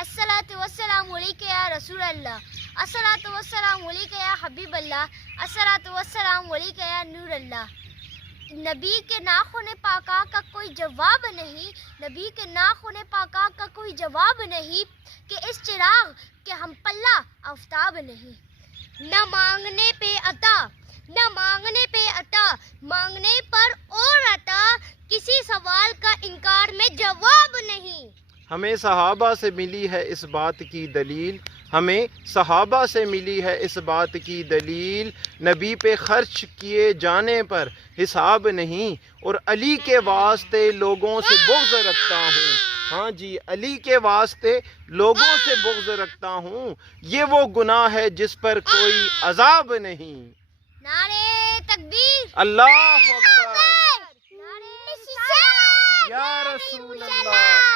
الصلاۃ والسلام علیک یا رسول اللہ، الصلاۃ والسلام علیک یا حبیب اللہ، الصلاۃ والسلام علیک یا نور اللہ۔ نبی کے ناخن پاکا کا کوئی جواب نہیں، نبی کے ناخن پاکا کا کوئی جواب نہیں، کہ اس چراغ کے ہم پلہ آفتاب نہیں۔ نہ مانگنے پہ عطا، نہ مانگنے پہ عطا، مانگنے پر اور عطا، کسی سوال کا انکار میں جواب نہیں۔ ہمیں صحابہ سے ملی ہے اس بات کی دلیل، ہمیں صحابہ سے ملی ہے اس بات کی دلیل، نبی پہ خرچ کیے جانے پر حساب نہیں، اور علی کے واسطے لوگوں سے بغض رکھتا ہوں۔ ہاں جی، علی کے واسطے لوگوں سے بغض رکھتا ہوں، یہ وہ گناہ ہے جس پر کوئی عذاب نہیں۔ نعرے تکبیر، اللہ اکبر، نعرے رسالت، یا رسول اللہ۔